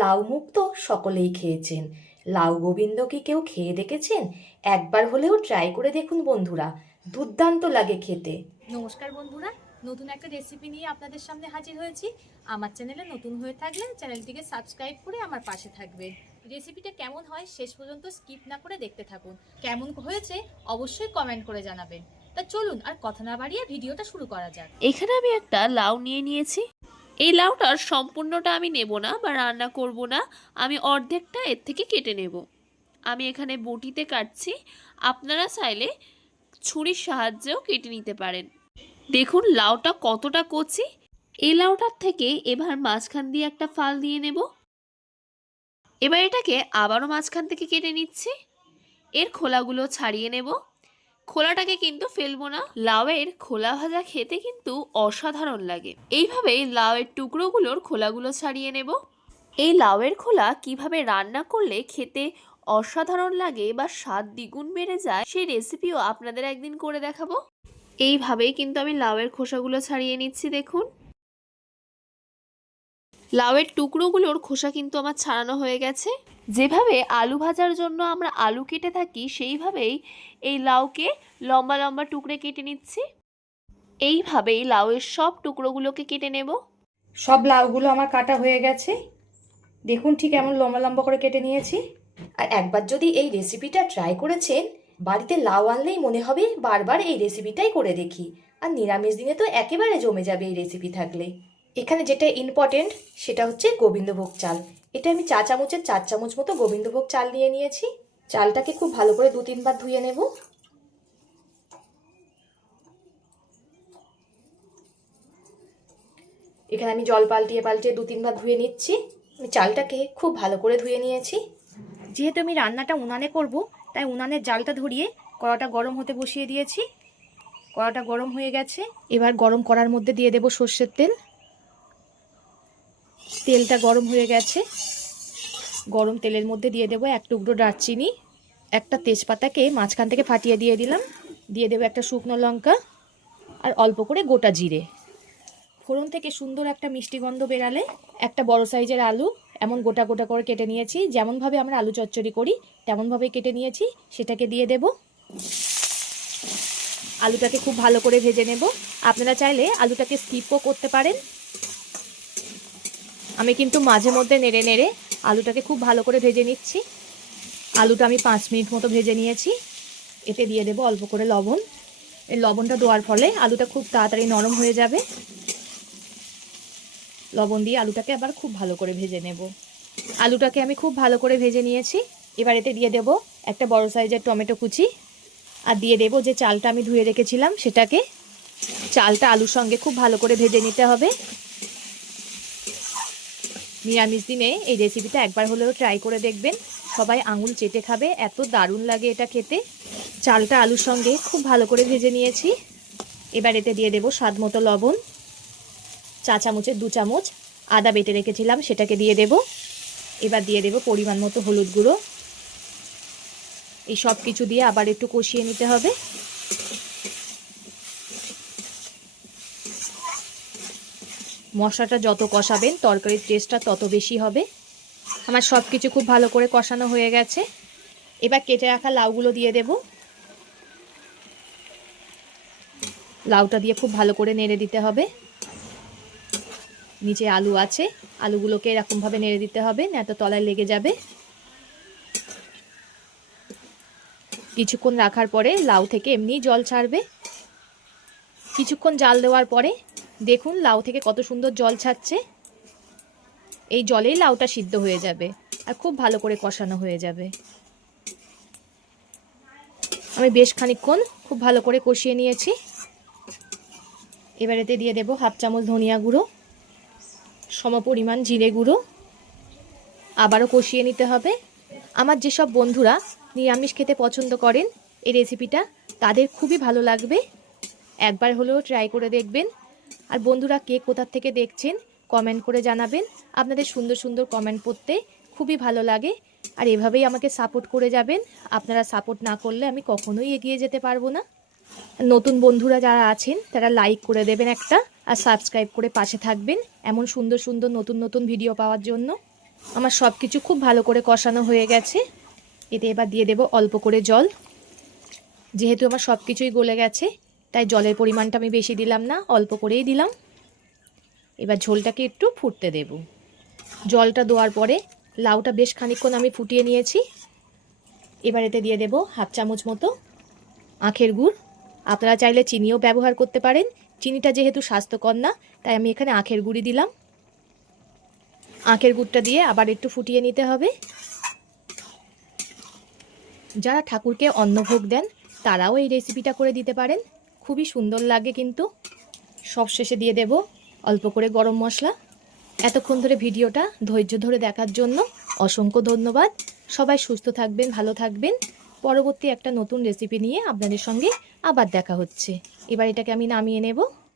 লাউ মুগ তো সকলেই খেয়েছেন। লাউ গোবিন্দ কি কেউ খেয়ে দেখেছেন? একবার হলেও ট্রাই করে দেখুন বন্ধুরা, দুর্দান্ত লাগে খেতে। নমস্কার বন্ধুরা, নতুন একটা রেসিপি নিয়ে আপনাদের সামনে হাজির হয়েছি। আমার চ্যানেলে নতুন হয়ে থাকলে চ্যানেলটিকে সাবস্ক্রাইব করে আমার পাশে থাকবেন। রেসিপিটা কেমন হয় শেষ পর্যন্ত স্কিপ না করে দেখতে থাকুন। কেমন হয়েছে অবশ্যই কমেন্ট করে জানাবেন। তা চলুন আর কথা না বাড়িয়ে ভিডিওটা শুরু করা যাক। এখানে আমি একটা লাউ নিয়ে নিয়েছি। এই লাউটার সম্পূর্ণটা আমি নেব না বা রান্না করব না, আমি অর্ধেকটা এর থেকে কেটে নেব। আমি এখানে বটিতে কাটছি, আপনারা চাইলে ছুরির সাহায্যেও কেটে নিতে পারেন। দেখুন লাউটা কতটা কচি। এই লাউটার থেকে এবার মাঝখান দিয়ে একটা ফাল দিয়ে নেব। এবার এটাকে আবারও মাঝখান থেকে কেটে নিচ্ছি। এর খোলাগুলো ছাড়িয়ে নেব। খোলাটাকে কিন্তু ফেলবো না। লাউয়ের খোলা ভাজা খেতে কিন্তু অসাধারণ লাগে। এইভাবেই লাউয়ের টুকরোগুলোর খোলাগুলো ছাড়িয়ে নেব। এই লাউয়ের খোলা কিভাবে রান্না করলে খেতে অসাধারণ লাগে বা স্বাদ দ্বিগুণ বেড়ে যায়, সেই রেসিপিও আপনাদের একদিন করে দেখাবো। এইভাবেই কিন্তু আমি লাউয়ের খোসাগুলো ছাড়িয়ে নিচ্ছি। দেখুন লাউয়ের টুকরোগুলোর খোসা কিন্তু আমার ছাড়ানো হয়ে গেছে। যেভাবে আলু ভাজার জন্য আমরা আলু কেটে থাকি, সেইভাবেই এই লাউকে লম্বা লম্বা টুকরে কেটে নিচ্ছি। এইভাবেই লাউয়ের সব টুকরোগুলোকে কেটে নেব। সব লাউগুলো আমার কাটা হয়ে গেছে, দেখুন ঠিক এমন লম্বা লম্বা করে কেটে নিয়েছি। আর একবার যদি এই রেসিপিটা ট্রাই করেছেন, বাড়িতে লাউ আনলেই মনে হবে বারবার এই রেসিপিটাই করে দেখি। আর নিরামিষ দিনে তো একেবারে জমে যাবে এই রেসিপি থাকলে। এখানে যেটা ইম্পর্টেন্ট সেটা হচ্ছে গোবিন্দভোগ চাল। এটা আমি 4 চামচ মতো গোবিন্দভোগ চাল নিয়ে নিয়েছি। চালটাকে খুব ভালো করে 2-3 বার ধুয়ে নেব। এখানে আমি জল পাল্টিয়ে পাল্টিয়ে 2-3 বার ধুয়ে নিচ্ছি। আমি চালটাকে খুব ভালো করে ধুয়ে নিয়েছি। যেহেতু আমি রান্নাটা উনানে করব, তাই উনানের জালটা ধরিয়ে কড়াটা গরম হতে বসিয়ে দিয়েছি। কড়াটা গরম হয়ে গেছে। এবার গরম কড়ার মধ্যে দিয়ে দেব সর্ষের তেল। তেলটা গরম হয়ে গেছে। গরম তেলের মধ্যে দিয়ে দেব 1 টুকরো দারচিনি, একটা তেজপাতাকে মাঝখান থেকে ফাটিয়ে দিয়ে দিলাম। দিয়ে দেব একটা শুকনো লঙ্কা আর অল্প করে গোটা জিরে। ফোড়ন থেকে সুন্দর একটা মিষ্টি গন্ধ বেরালে একটা বড় সাইজের আলু এমন গোটা গোটা করে কেটে নিয়েছি। যেমনভাবে আমরা আলু চচ্চড়ি করি তেমনভাবেই কেটে নিয়েছি, সেটাকে দিয়ে দেব। আলুটাকে খুব ভালো করে ভেজে নেব। আপনারা চাইলে আলুটাকে স্কিপও করতে পারেন। আমি কিন্তু মাঝে মধ্যে নেড়ে নেড়ে আলুটাকে খুব ভালো করে ভেজে নিচ্ছি। আলুটা আমি 5 মিনিট মতো ভেজে নিয়েছি। এতে দিয়ে দেব অল্প করে লবণ। এই লবণটা দেওয়ার ফলে আলুটা খুব তাড়াতাড়ি নরম হয়ে যাবে। লবণ দিয়ে আলুটাকে আবার খুব ভালো করে ভেজে নেব। আলুটাকে আমি খুব ভালো করে ভেজে নিয়েছি। এবার এতে দিয়ে দেব একটা বড় সাইজের টমেটো কুচি আর দিয়ে দেব যে চালটা আমি ধুয়ে রেখেছিলাম সেটাকে। চালটা আলুর সঙ্গে খুব ভালো করে ভেজে নিতে হবে। নিরামিষ দিনে এই রেসিপিটা একবার হলেও ট্রাই করে দেখবেন, সবাই আঙুল চেটে খাবে, এত দারুণ লাগে এটা খেতে। চালটা আলুর সঙ্গে খুব ভালো করে ভেজে নিয়েছি। এবার এতে দিয়ে দেব স্বাদ মতো লবণ। 4 চামচের 2 চামচ আদা বেটে রেখেছিলাম সেটাকে দিয়ে দেব। এবার দিয়ে দেব পরিমাণ মতো হলুদ গুঁড়ো। এই সব কিছু দিয়ে আবার একটু কষিয়ে নিতে হবে। মশলাটা যত কষাবেন তরকারির টেস্টটা তত বেশি হবে। আমার সব কিছু খুব ভালো করে কষানো হয়ে গেছে। এবার কেটে রাখা লাউগুলো দিয়ে দেব। লাউটা দিয়ে খুব ভালো করে নেড়ে দিতে হবে। নিচে আলু আছে, আলুগুলোকে এরকমভাবে নেড়ে দিতে হবে, না তো তলায় লেগে যাবে। কিছুক্ষণ রাখার পরে লাউ থেকে এমনি জল ছাড়বে। কিছুক্ষণ জাল দেওয়ার পরে দেখুন লাউ থেকে কত সুন্দর জল ছাড়ছে। এই জলেই লাউটা সিদ্ধ হয়ে যাবে আর খুব ভালো করে কষানো হয়ে যাবে। আমি বেশ খানিকক্ষণ খুব ভালো করে কষিয়ে নিয়েছি। এবার এতে দিয়ে দেব 1/2 চামচ ধনিয়া গুঁড়ো, সমপরিমাণ জিরে গুঁড়ো। আবারও কষিয়ে নিতে হবে। আমার যেসব বন্ধুরা নিরামিষ খেতে পছন্দ করেন এই রেসিপিটা তাদের খুবই ভালো লাগবে, একবার হলেও ট্রাই করে দেখবেন। আর বন্ধুরা কে কোথা থেকে দেখছেন কমেন্ট করে জানাবেন। আপনাদের সুন্দর সুন্দর কমেন্ট পড়তে খুবই ভালো লাগে। আর এভাবেই আমাকে সাপোর্ট করে যাবেন। আপনারা সাপোর্ট না করলে আমি কখনোই এগিয়ে যেতে পারবো না। নতুন বন্ধুরা যারা আছেন তারা লাইক করে দেবেন একটা, আর সাবস্ক্রাইব করে পাশে থাকবেন এমন সুন্দর সুন্দর নতুন নতুন ভিডিও পাওয়ার জন্য। আমার সব কিছু খুব ভালো করে কষানো হয়ে গেছে। এতে এবার দিয়ে দেব অল্প করে জল। যেহেতু আমার সব কিছুই গলে গেছে তাই জলের পরিমাণটা আমি বেশি দিলাম না, অল্প করেই দিলাম। এবার ঝোলটাকে একটু ফুটতে দেব। জলটা দেওয়ার পরে লাউটা বেশ খানিকক্ষণ আমি ফুটিয়ে নিয়েছি। এবার এতে দিয়ে দেব হাফ চামচ মতো আখের গুড়। আপনারা চাইলে চিনিও ব্যবহার করতে পারেন, চিনিটা যেহেতু স্বাস্থ্যকর না তাই আমি এখানে আখের গুড়ই দিলাম। আখের গুড়টা দিয়ে আবার একটু ফুটিয়ে নিতে হবে। যারা ঠাকুরকে অন্নভোগ দেন তারাও এই রেসিপিটা করে দিতে পারেন, খুবই সুন্দর লাগে কিন্তু। সবশেষে দিয়ে দেব অল্প করে গরম মশলা। এতক্ষণ ধরে ভিডিওটা ধৈর্য ধরে দেখার জন্য অসংখ্য ধন্যবাদ। সবাই সুস্থ থাকবেন, ভালো থাকবেন। পরবর্তী একটা নতুন রেসিপি নিয়ে আপনাদের সঙ্গে আবার দেখা হচ্ছে। এবার এটাকে আমি নামিয়ে নেব।